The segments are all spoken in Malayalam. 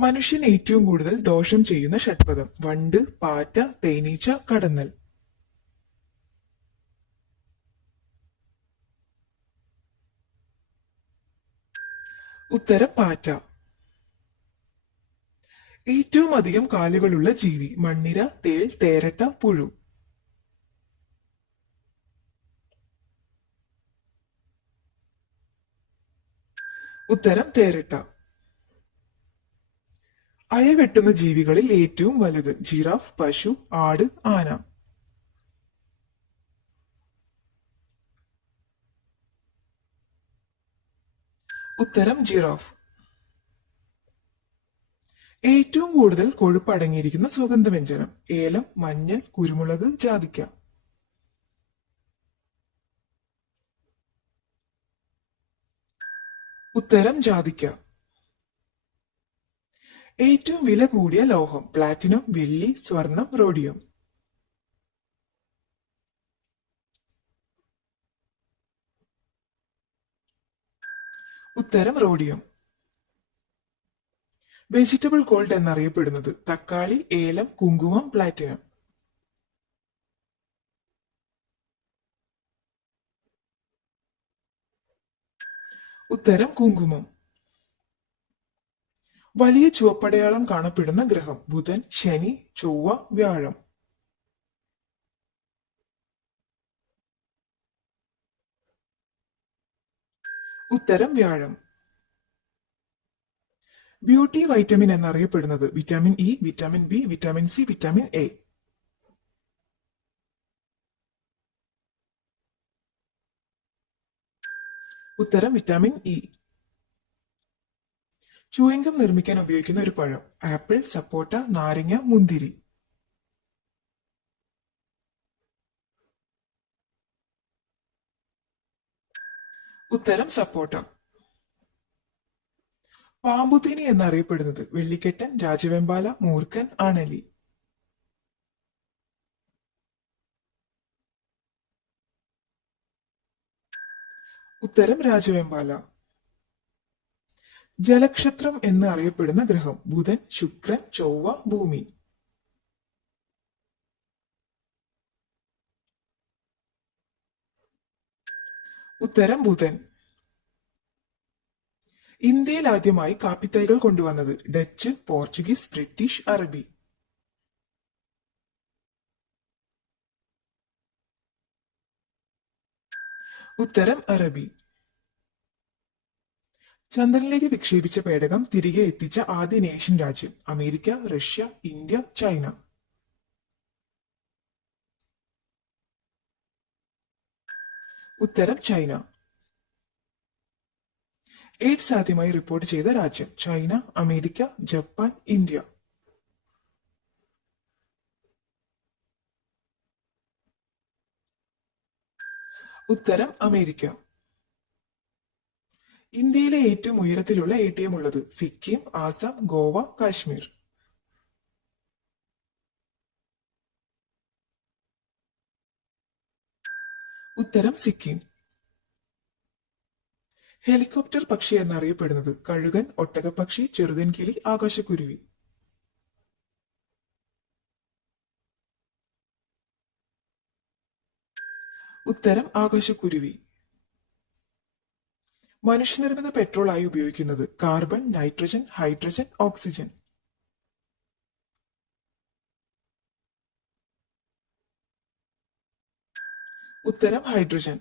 മനുഷ്യൻ ഏറ്റവും കൂടുതൽ ദോഷം ചെയ്യുന്ന ഷഡ്പദം: വണ്ട്, പാറ്റ, തേനീച്ച, കടന്നൽ. ഉത്തരം പാറ്റ. ഏറ്റവും അധികം കാലുകളുള്ള ജീവി: മണ്ണിര, തേൾ, തേരട്ട, പുഴു. ഉത്തരം തേരട്ട. അയവെട്ടുന്ന ജീവികളിൽ ഏറ്റവും വലുത്: ജിറാഫ്, പശു, ആട്, ആന. ഉത്തരം ജിറാഫ്. ഏറ്റവും കൂടുതൽ കൊഴുപ്പ് അടങ്ങിയിരിക്കുന്ന സുഗന്ധവ്യഞ്ജനം: ഏലം, മഞ്ഞൾ, കുരുമുളക്, ജാതിക്ക. ഉത്തരം ജാതിക്ക. ഏറ്റവും വില കൂടിയ ലോഹം: പ്ലാറ്റിനം, വെള്ളി, സ്വർണം, റോഡിയം. ഉത്തരം റോഡിയം. വെജിറ്റബിൾ ഗോൾഡ് എന്നറിയപ്പെടുന്നത്: തക്കാളി, ഏലം, കുങ്കുമം, പ്ലാറ്റിനം. ഉത്തരം കുങ്കുമം. വലിയ ചുവപ്പടയാളം കാണപ്പെടുന്ന ഗ്രഹം: ബുധൻ, ശനി, ചൊവ്വ, വ്യാഴം. ഉത്തരം വ്യാഴം. ബ്യൂട്ടി വൈറ്റമിൻ എന്നറിയപ്പെടുന്നത്: vitamin E, vitamin B, vitamin C, vitamin A. ഉത്തരം വിറ്റാമിൻ ഇ. ചൂയിംഗം നിർമ്മിക്കാൻ ഉപയോഗിക്കുന്ന ഒരു പഴം: ആപ്പിൾ, സപ്പോട്ട, നാരങ്ങ, മുന്തിരി. ഉത്തരം സപ്പോട്ട. പാമ്പുതീനി എന്നറിയപ്പെടുന്നത്: വെള്ളിക്കെട്ടൻ, രാജവെമ്പാല, മൂർഖൻ, അണലി. ഉത്തരം രാജവെമ്പാല. ജലക്ഷത്രം എന്ന് അറിയപ്പെടുന്ന ഗ്രഹം: ബുധൻ, ശുക്രൻ, ചൊവ്വ, ഭൂമി. ഉത്തരം ബുധൻ. ഇന്ത്യയിൽ ആദ്യമായി കാപ്പിത്തൈകൾ കൊണ്ടുവന്നത്: ഡച്ച്, പോർച്ചുഗീസ്, ബ്രിട്ടീഷ്, അറബി. ഉത്തരം അറബി. ചന്ദ്രനിലേക്ക് വിക്ഷേപിച്ച പേടകം തിരികെ എത്തിച്ച ആദ്യ ഏഷ്യൻ രാജ്യം: അമേരിക്ക, റഷ്യ, ഇന്ത്യ, ചൈന. ഉത്തരം ചൈന. എയ്ഡ്സ് ആദ്യമായി റിപ്പോർട്ട് ചെയ്ത രാജ്യം: ചൈന, അമേരിക്ക, ജപ്പാൻ, ഇന്ത്യ. ഉത്തരം അമേരിക്ക. ഇന്ത്യയിലെ ഏറ്റവും ഉയരത്തിലുള്ള എ.ടി.എം ഉള്ളത്: സിക്കിം, ആസാം, ഗോവ, കാശ്മീർ. ഉത്തരം സിക്കിം. ഹെലികോപ്റ്റർ പക്ഷി എന്നറിയപ്പെടുന്നത്: കഴുകൻ, ഒട്ടകപ്പക്ഷി, ചെറുതൻകിളി, ആകാശക്കുരുവി. ഉത്തരം ആകാശക്കുരുവി. മനുഷ്യനിർമ്മിത പെട്രോൾ ആയി ഉപയോഗിക്കുന്നത്: കാർബൺ, നൈട്രജൻ, ഹൈഡ്രജൻ, ഓക്സിജൻ. ഉത്തരം ഹൈഡ്രജൻ.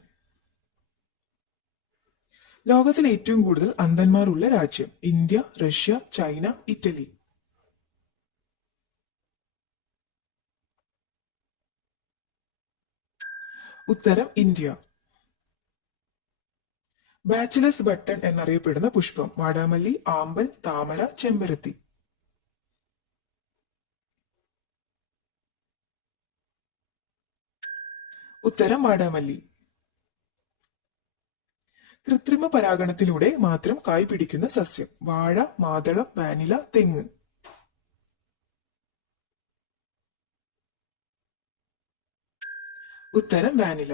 ലോകത്തിൽ ഏറ്റവും കൂടുതൽ അന്ധന്മാർ ഉള്ള രാജ്യം: ഇന്ത്യ, റഷ്യ, ചൈന, ഇറ്റലി. ഉത്തരം ഇന്ത്യ. ബാച്ചിലേഴ്സ് ബട്ടൺ എന്നറിയപ്പെടുന്ന പുഷ്പം: വാടാമല്ലി, ആമ്പൽ, താമര, ചെമ്പരത്തി. ഉത്തരം വാടാമല്ലി. കൃത്രിമ പരാഗണത്തിലൂടെ മാത്രം കായ് പിടിക്കുന്ന സസ്യം: വാഴ, മാതളം, വാനില, തെങ്ങ്. ഉത്തരം വാനില.